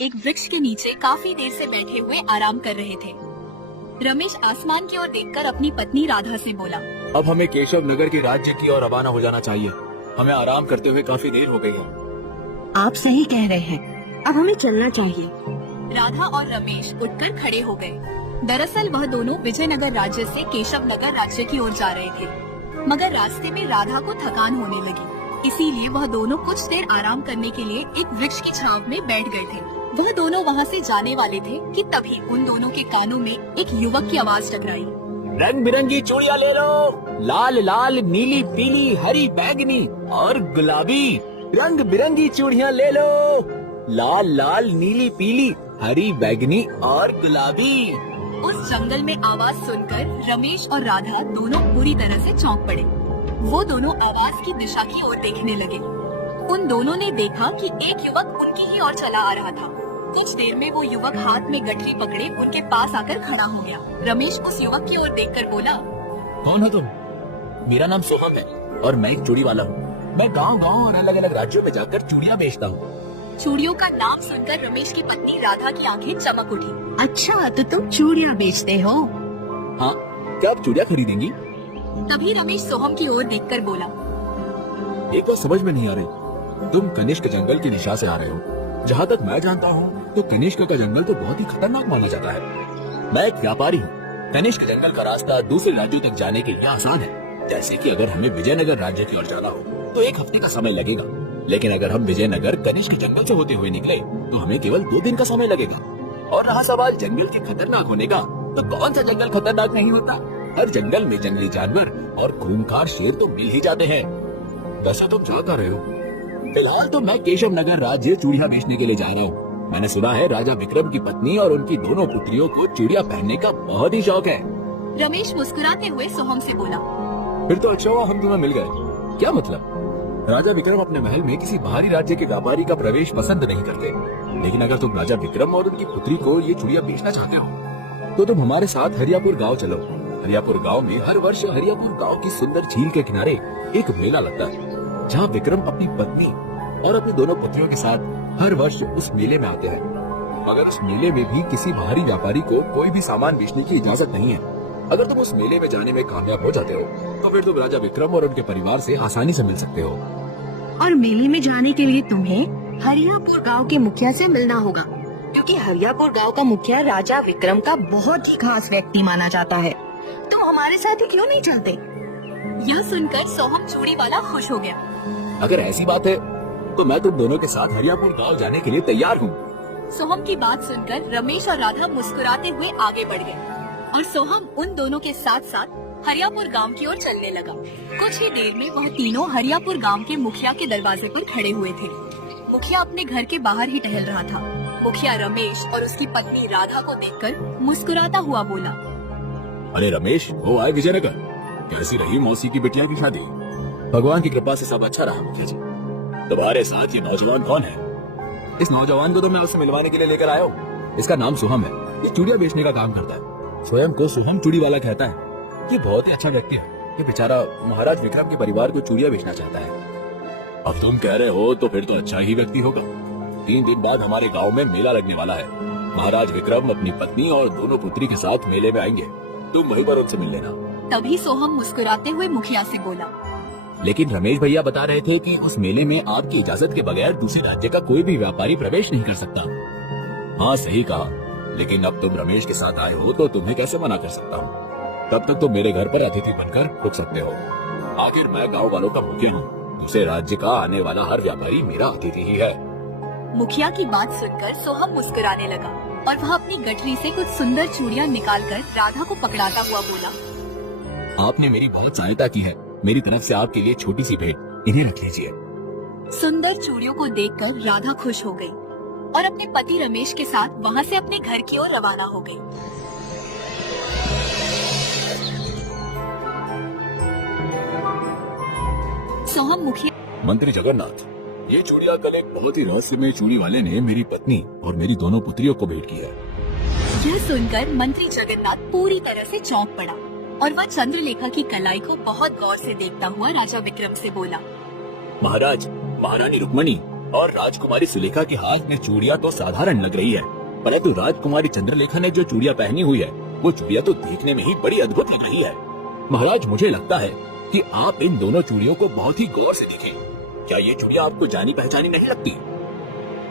एक वृक्ष के नीचे काफी देर से बैठे हुए आराम कर रहे थे। रमेश आसमान की ओर देखकर अपनी पत्नी राधा से बोला, अब हमें केशव नगर के राज्य की ओर रवाना हो जाना चाहिए। हमें आराम करते हुए काफी देर हो गई है। आप सही कह रहे हैं, अब हमें चलना चाहिए। राधा और रमेश उठकर खड़े हो गए। दरअसल वह दोनों विजयनगर राज्य से केशव नगर राज्य की ओर जा रहे थे, मगर रास्ते में राधा को थकान होने लगी, इसीलिए वह दोनों कुछ देर आराम करने के लिए एक वृक्ष की छांव में बैठ गए थे। वह दोनों वहां से जाने वाले थे कि तभी उन दोनों के कानों में एक युवक की आवाज टकराई। रंग बिरंगी चूड़ियां ले लो, लाल लाल, नीली पीली, हरी बैंगनी और गुलाबी। रंग बिरंगी चूड़ियां ले लो, लाल लाल, नीली पीली, हरी बैंगनी और गुलाबी। उस जंगल में आवाज सुनकर रमेश और राधा दोनों बुरी तरह से चौंक पड़े। वो दोनों आवाज की दिशा की ओर देखने लगे। उन दोनों ने देखा कि एक युवक उनकी ही ओर चला आ रहा था। कुछ देर में वो युवक हाथ में गठरी पकड़े उनके पास आकर खड़ा हो गया। रमेश उस युवक की ओर देखकर बोला, कौन हो तुम? मेरा नाम सोहम है और मैं एक चूड़ी वाला हूँ। मैं गांव-गांव और अलग अलग राज्यों में जाकर चूड़ियाँ बेचता हूँ। चूड़ियों का नाम सुनकर रमेश की पत्नी राधा की आंखें चमक उठी। अच्छा, तो तुम चूड़ियाँ बेचते हो? हाँ, क्या आप चूड़ियाँ खरीदेंगी? तभी रमेश सोहम की ओर देखकर बोला, एक बात समझ में नहीं आ रही। तुम कनिष्क जंगल की दिशा से आ रहे हो। जहाँ तक मैं जानता हूँ तो कनिष्क का जंगल तो बहुत ही खतरनाक माना जाता है। मैं एक व्यापारी हूँ। कनिष्क जंगल का रास्ता दूसरे राज्यों तक जाने के लिए आसान है। जैसे कि अगर हमें विजयनगर राज्य की ओर जाना हो तो 1 हफ्ते का समय लगेगा, लेकिन अगर हम विजयनगर कनिष्क जंगल से होते हुए निकले तो हमें केवल 2 दिन का समय लगेगा। और रहा सवाल जंगल के खतरनाक होने का, तो कौन सा जंगल खतरनाक नहीं होता? हर जंगल में जंगली जानवर और खूंखार शेर तो मिल ही जाते हैं। वैसे तुम क्या कर रहे हो? फिलहाल तो मैं केशव नगर राज्य चूड़ियाँ बेचने के लिए जा रहा हूँ। मैंने सुना है राजा विक्रम की पत्नी और उनकी दोनों पुत्रियों को चूड़ियाँ पहनने का बहुत ही शौक है। रमेश मुस्कुराते हुए सोहम से बोला, फिर तो अच्छा हुआ हम तुम्हें मिल गए। क्या मतलब? राजा विक्रम अपने महल में किसी बाहरी राज्य के व्यापारी का प्रवेश पसंद नहीं करते, लेकिन अगर तुम राजा विक्रम और उनकी पुत्री को ये चूड़ियाँ बेचना चाहते हो तो तुम हमारे साथ हरियापुर गाँव चलो। हरियापुर गांव में हर वर्ष हरियापुर गांव की सुंदर झील के किनारे एक मेला लगता है, जहां विक्रम अपनी पत्नी और अपनी दोनों पुत्रियों के साथ हर वर्ष उस मेले में आते हैं। मगर उस मेले में भी किसी बाहरी व्यापारी को कोई भी सामान बेचने की इजाजत नहीं है। अगर तुम उस मेले में जाने में कामयाब हो जाते हो तो फिर तुम राजा विक्रम और उनके परिवार से आसानी से मिल सकते हो। और मेले में जाने के लिए तुम्हें हरियापुर गांव के मुखिया से मिलना होगा, क्योंकि हरियापुर गांव का मुखिया राजा विक्रम का बहुत ही खास व्यक्ति माना जाता है। तुम हमारे साथ ही क्यों नहीं चलते? यह सुनकर सोहम चूड़ी वाला खुश हो गया। अगर ऐसी बात है तो मैं तुम दोनों के साथ हरियापुर गांव जाने के लिए तैयार हूँ। सोहम की बात सुनकर रमेश और राधा मुस्कुराते हुए आगे बढ़ गए और सोहम उन दोनों के साथ साथ हरियापुर गांव की ओर चलने लगा। कुछ ही देर में वह तीनों हरियापुर गांव के मुखिया के दरवाजे पर खड़े हुए थे। मुखिया अपने घर के बाहर ही टहल रहा था। मुखिया रमेश और उसकी पत्नी राधा को देखकर मुस्कुराता हुआ बोला, अरे रमेश, वो आए विजयनगर। कैसी रही मौसी की बिटिया की शादी? भगवान की कृपा से सब अच्छा रहा मुखिया जी। तुम्हारे साथ ये नौजवान कौन है? इस नौजवान को तो मैं उससे मिलवाने के लिए लेकर आया हूँ। इसका नाम सोहम है। ये चूड़ियाँ बेचने का काम करता है। स्वयं को सोहम चूड़ी वाला कहता है। ये बहुत ही अच्छा व्यक्ति है। ये बेचारा महाराज विक्रम के परिवार को चूड़ियाँ बेचना चाहता है। अब तुम कह रहे हो तो फिर तो अच्छा ही व्यक्ति होगा। 3 दिन बाद हमारे गाँव में मेला लगने वाला है। महाराज विक्रम अपनी पत्नी और दोनों पुत्री के साथ मेले में आएंगे। तुम वहीं पर उनसे मिल लेना। तभी सोहम मुस्कुराते हुए मुखिया से बोला, लेकिन रमेश भैया बता रहे थे कि उस मेले में आपकी इजाजत के बगैर दूसरे राज्य का कोई भी व्यापारी प्रवेश नहीं कर सकता। हाँ, सही कहा, लेकिन अब तुम रमेश के साथ आए हो तो तुम्हें कैसे मना कर सकता हूँ? तब तक तुम मेरे घर पर अतिथि बनकर रुक सकते हो। आखिर मैं गाँव वालों का मुखिया हूँ। दूसरे राज्य का आने वाला हर व्यापारी मेरा अतिथि ही है। मुखिया की बात सुनकर सोहम मुस्कुराने लगा और वह अपनी गठरी से कुछ सुंदर चूड़ियाँ निकालकर राधा को पकड़ाता हुआ बोला, आपने मेरी बहुत सहायता की है। मेरी तरफ से आपके लिए छोटी सी भेंट, इन्हें रख लीजिए। सुंदर चूड़ियों को देखकर राधा खुश हो गई और अपने पति रमेश के साथ वहाँ से अपने घर की ओर रवाना हो गई। सोहम मुखिया, मंत्री जगन्नाथ, ये चूड़ियाँ कल एक बहुत ही रहस्यमय चूड़ी वाले ने मेरी पत्नी और मेरी दोनों पुत्रियों को भेंट की है। यह सुनकर मंत्री जगन्नाथ पूरी तरह से चौंक पड़ा और वह चंद्रलेखा की कलाई को बहुत गौर से देखता हुआ राजा विक्रम से बोला, महाराज, महारानी रुक्मणी, और राजकुमारी सुलेखा के हाथ में चूड़ियां तो साधारण लग रही है, परंतु राजकुमारी चंद्रलेखा ने जो चूड़ियां पहनी हुई है वो चूड़ियां तो देखने में ही बड़ी अद्भुत लग रही है। महाराज, मुझे लगता है कि आप इन दोनों चूड़ियों को बहुत ही गौर से देखें। क्या ये चूड़ियां आपको जानी पहचानी नहीं लगती?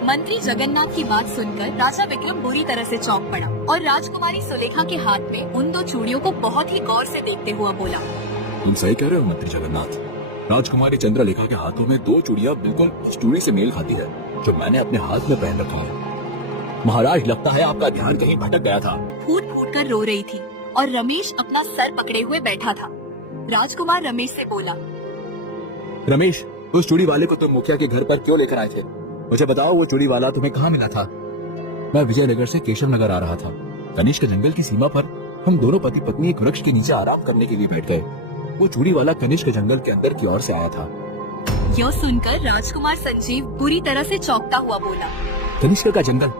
मंत्री जगन्नाथ की बात सुनकर राजा विक्रम बुरी तरह से चौंक पड़ा और राजकुमारी सुलेखा के हाथ में उन दो चूड़ियों को बहुत ही गौर से देखते हुआ बोला। तुम सही कह रहे हो मंत्री जगन्नाथ। राजकुमारी चंद्रलेखा के हाथों में दो चूड़ियां बिल्कुल चूड़ी से मेल खाती है जो मैंने अपने हाथ में पहन रखी है। महाराज, लगता है आपका ध्यान कहीं भटक गया था। फूट फूट कर रो रही थी और रमेश अपना सर पकड़े हुए बैठा था। राजकुमार रमेश से बोला, रमेश, उस चूड़ी वाले को तुम मुखिया के घर पर क्यों लेकर आए थे? मुझे बताओ, वो चूड़ी वाला तुम्हें कहाँ मिला था? मैं विजयनगर से केशव नगर आ रहा था। कनिष्क जंगल की सीमा पर हम दोनों पति पत्नी एक वृक्ष के नीचे आराम करने के लिए बैठ गए। वो चूड़ी वाला कनिष्क जंगल के अंदर की ओर से आया था। यह सुनकर राजकुमार संजीव बुरी तरह से चौंकता हुआ बोला, कनिष्क का जंगल?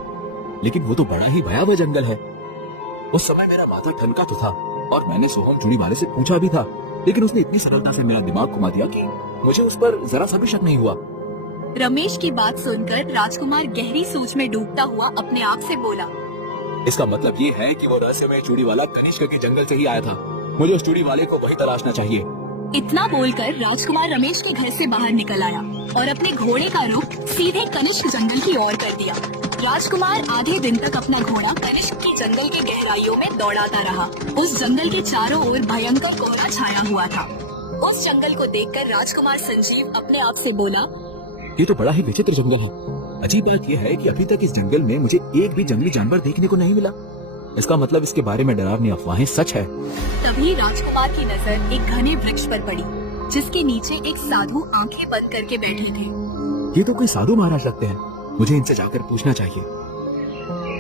लेकिन वो तो बड़ा ही भयावह जंगल है। उस समय मेरा माथा ठनका तो था और मैंने सोहम चूड़ी वाले से पूछा भी था, लेकिन उसने इतनी सरलता से मेरा दिमाग घुमा दिया कि मुझे उस पर जरा सा भी शक नहीं हुआ। रमेश की बात सुनकर राजकुमार गहरी सोच में डूबता हुआ अपने आप से बोला, इसका मतलब ये है कि वो रहस्यमय चूड़ी वाला कनिष्क के जंगल से ही आया था। मुझे उस चूड़ी वाले को वही तलाशना चाहिए। इतना बोलकर राजकुमार रमेश के घर से बाहर निकल आया और अपने घोड़े का रुख सीधे कनिष्क जंगल की ओर कर दिया। राजकुमार आधे दिन तक अपना घोड़ा कनिष्क की जंगल के गहराइयों में दौड़ाता रहा। उस जंगल के चारों ओर भयंकर कोहरा छाया हुआ था। उस जंगल को देखकर राजकुमार संजीव अपने आप से बोला, ये तो बड़ा ही विचित्र जंगल है। अजीब बात यह है कि अभी तक इस जंगल में मुझे एक भी जंगली जानवर देखने को नहीं मिला। इसका मतलब इसके बारे में डरावनी अफवाहें सच है। तभी राजकुमार की नजर एक घने वृक्ष पर पड़ी, जिसके नीचे एक साधु आंखें बंद करके बैठे थे। ये तो कोई साधु महाराज लगते हैं। मुझे इनसे जाकर पूछना चाहिए।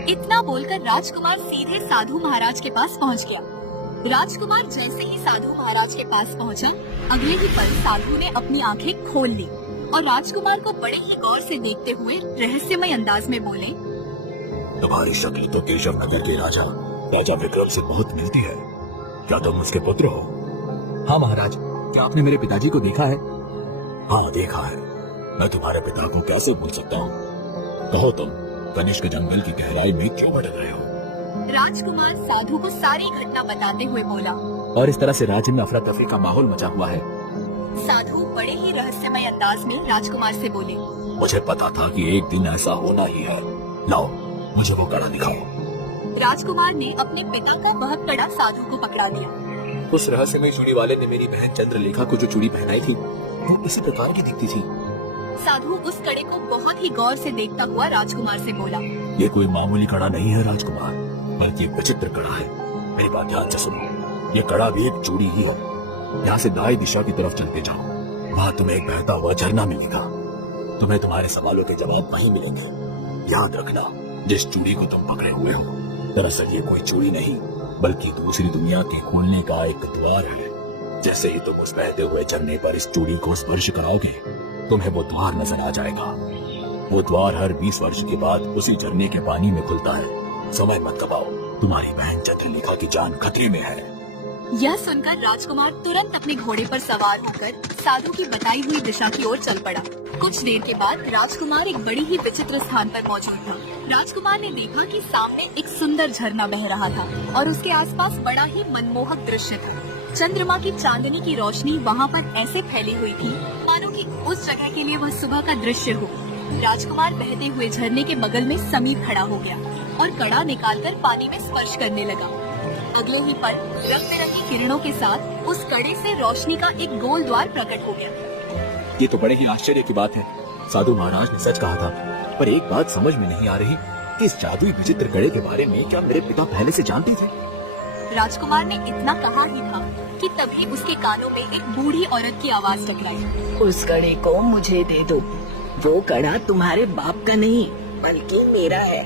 इतना बोलकर राजकुमार सीधे साधु महाराज के पास पहुंच गया। राजकुमार जैसे ही साधु महाराज के पास पहुंचा, अगले ही पल साधु ने अपनी आंखें खोल ली और राजकुमार को बड़े ही गौर से देखते हुए रहस्यमय अंदाज में बोले, तुम्हारी शक्ल तो केशव नगर के राजा विक्रम से बहुत मिलती है। क्या तुम उसके पुत्र हो? हाँ महाराज। क्या आपने मेरे पिताजी को देखा है? हाँ, देखा है। मैं तुम्हारे पिता को कैसे भूल सकता हूँ? कहो, तुम कनिष्क जंगल की गहराई में क्यों भटक रहे हो? राजकुमार साधु को सारी घटना बताते हुए बोला। और इस तरह से राज्य में अफरा तफरी का माहौल मचा हुआ है। साधु बड़े ही रहस्यमय अंदाज में राजकुमार से बोले, मुझे पता था कि एक दिन ऐसा होना ही है। लाओ, मुझे वो कड़ा दिखाओ। राजकुमार ने अपने पिता का वह कड़ा साधु को पकड़ा दिया। उस रहस्यमय चूड़ी वाले ने मेरी बहन चंद्रलेखा को जो चूड़ी पहनाई थी वो इसी प्रकार की दिखती थी। साधु उस कड़े को बहुत ही गौर से देखता हुआ राजकुमार से बोला, ये कोई मामूली कड़ा नहीं है राजकुमार, बल्कि एक विचित्र कड़ा है। मेरी बात ध्यान से सुनो। ये कड़ा भी एक चूड़ी ही है। यहाँ से दाई दिशा की तरफ चलते जाओ, वहाँ तुम्हें एक बहता हुआ झरना मिलेगा। तुम्हें तुम्हारे सवालों के जवाब वहीं मिलेंगे। याद रखना, जिस चूड़ी को तुम पकड़े हुए हो, दरअसल ये कोई चूड़ी नहीं बल्कि दूसरी दुनिया के खोलने का एक द्वार है। जैसे ही तुम उस बहते हुए झरने पर इस चूड़ी को स्पर्श कराओगे, तुम्हें वो द्वार नजर आ जाएगा। वो द्वार हर 20 वर्ष के बाद उसी झरने के पानी में खुलता है। समय मत गवाओ, तुम्हारी बहन चंद्रलेखा की जान खतरे में है। यह सुनकर राजकुमार तुरंत अपने घोड़े पर सवार होकर साधु की बताई हुई दिशा की ओर चल पड़ा। कुछ देर के बाद राजकुमार एक बड़ी ही विचित्र स्थान पर मौजूद था। राजकुमार ने देखा कि सामने एक सुंदर झरना बह रहा था और उसके आसपास बड़ा ही मनमोहक दृश्य था। चंद्रमा की चांदनी की रोशनी वहाँ पर ऐसे फैली हुई थी मानो कि उस जगह के लिए वह सुबह का दृश्य हो। राजकुमार बहते हुए झरने के बगल में समीप खड़ा हो गया और कड़ा निकालकर पानी में स्पर्श करने लगा। अगले ही पल रंग बिरंगी किरणों के साथ उस कड़े से रोशनी का एक गोल द्वार प्रकट हो गया। ये तो बड़े ही आश्चर्य की बात है। साधु महाराज ने सच कहा था, पर एक बात समझ में नहीं आ रही कि इस जादुई विचित्र कड़े के बारे में क्या मेरे पिता पहले से जानते थे? राजकुमार ने इतना कहा ही था कि तभी उसके कानों में एक बूढ़ी औरत की आवाज टकराई। उस कड़े को मुझे दे दो। वो कड़ा तुम्हारे बाप का नहीं बल्कि मेरा है।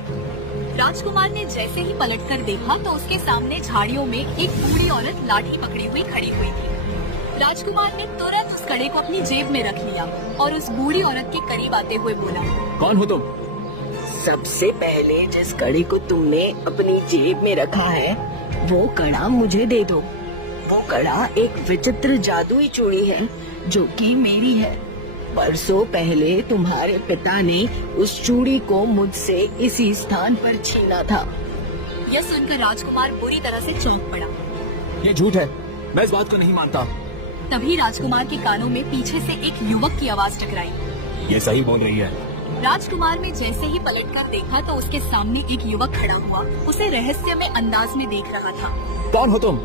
राजकुमार ने जैसे ही पलटकर देखा तो उसके सामने झाड़ियों में एक बूढ़ी औरत लाठी पकड़ी हुई खड़ी हुई थी। राजकुमार ने तुरंत उस कड़े को अपनी जेब में रख लिया और उस बूढ़ी औरत के करीब आते हुए बोला, कौन हो तुम? सबसे पहले जिस कड़े को तुमने अपनी जेब में रखा है वो कड़ा मुझे दे दो। वो कड़ा एक विचित्र जादुई चूड़ी है जो कि मेरी है। परसों पहले तुम्हारे पिता ने उस चूड़ी को मुझसे इसी स्थान पर छीना था। यह सुनकर राजकुमार बुरी तरह से चौंक पड़ा। ये झूठ है, मैं इस बात को नहीं मानता। तभी राजकुमार के कानों में पीछे से एक युवक की आवाज टकराई। ये सही बोल रही है। राजकुमार ने जैसे ही पलटकर देखा तो उसके सामने एक युवक खड़ा हुआ उसे रहस्यमय अंदाज में देख रहा था। कौन हो तुम?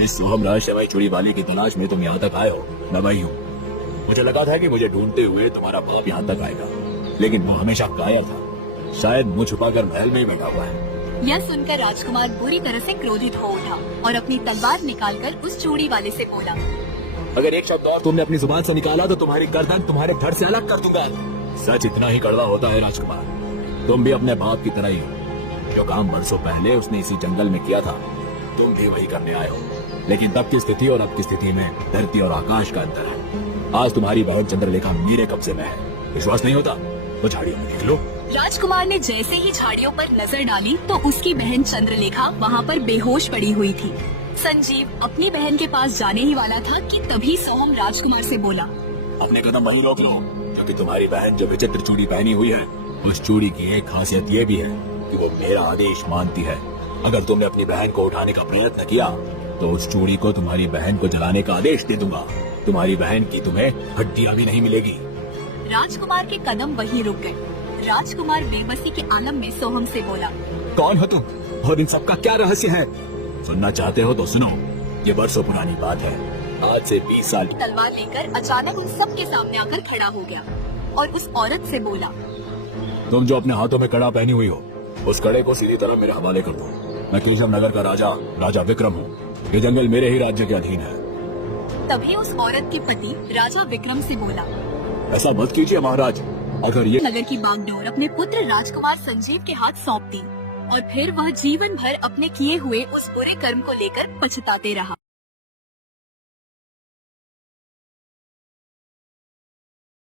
इस सोहम रहस्यमय चूड़ी वाले की तलाश में तुम यहाँ तक आए हो। मैं वही हूँ। मुझे लगा था कि मुझे ढूंढते हुए तुम्हारा बाप यहाँ तक आएगा, लेकिन वो हमेशा गायब था। शायद मुंह छुपाकर महल में ही बैठा हुआ है। यह सुनकर राजकुमार बुरी तरह से क्रोधित हो उठा और अपनी तलवार निकालकर उस चूड़ी वाले से बोला, अगर एक शब्द और तुमने अपनी जुबान से निकाला तो तुम्हारी गर्दन तुम्हारे धड़ से अलग कर दूंगा। सच इतना ही कड़वा होता है राजकुमार। तुम भी अपने बाप की तरह ही हो। जो काम बरसों पहले उसने इसी जंगल में किया था, तुम भी वही करने आए हो। लेकिन तब की स्थिति और अब की स्थिति में धरती और आकाश का अंतर है। आज तुम्हारी बहन चंद्रलेखा मेरे कब्जे में है। विश्वास नहीं होता तो झाड़ियों में देख लो। राजकुमार ने जैसे ही झाड़ियों पर नजर डाली तो उसकी बहन चंद्रलेखा वहाँ पर बेहोश पड़ी हुई थी। संजीव अपनी बहन के पास जाने ही वाला था कि तभी सोहम राजकुमार से बोला, अपने कदम वहीं रोक लो, क्योंकि तुम्हारी बहन जो विचित्र चूड़ी पहनी हुई है, उस चूड़ी की एक खासियत ये भी है कि वो मेरा आदेश मानती है। अगर तुमने अपनी बहन को उठाने का प्रयत्न किया तो उस चूड़ी को तुम्हारी बहन को जलाने का आदेश दे दूंगा। तुम्हारी बहन की तुम्हें हड्डियां भी नहीं मिलेगी। राजकुमार के कदम वहीं रुक गए। राजकुमार बेबसी के आलम में सोहम से बोला, कौन हो तुम और इन सब का क्या रहस्य है? सुनना चाहते हो तो सुनो। ये बरसों पुरानी बात है। आज से 20 साल तलवार लेकर अचानक उन सब के सामने आकर खड़ा हो गया और उस औरत से बोला, तुम जो अपने हाथों में कड़ा पहनी हुई हो, उस कड़े को सीधी तरह मेरे हवाले कर दो। मैं केशव नगर का राजा विक्रम हूँ। ये जंगल मेरे ही राज्य के अधीन है। तभी उस औरत के पति राजा विक्रम से बोला, ऐसा मत कीजिए महाराज। अगर ये नगर की बागडोर अपने पुत्र राजकुमार संजीव के हाथ सौंप दी और फिर वह जीवन भर अपने किए हुए उस बुरे कर्म को लेकर पछताते रहा।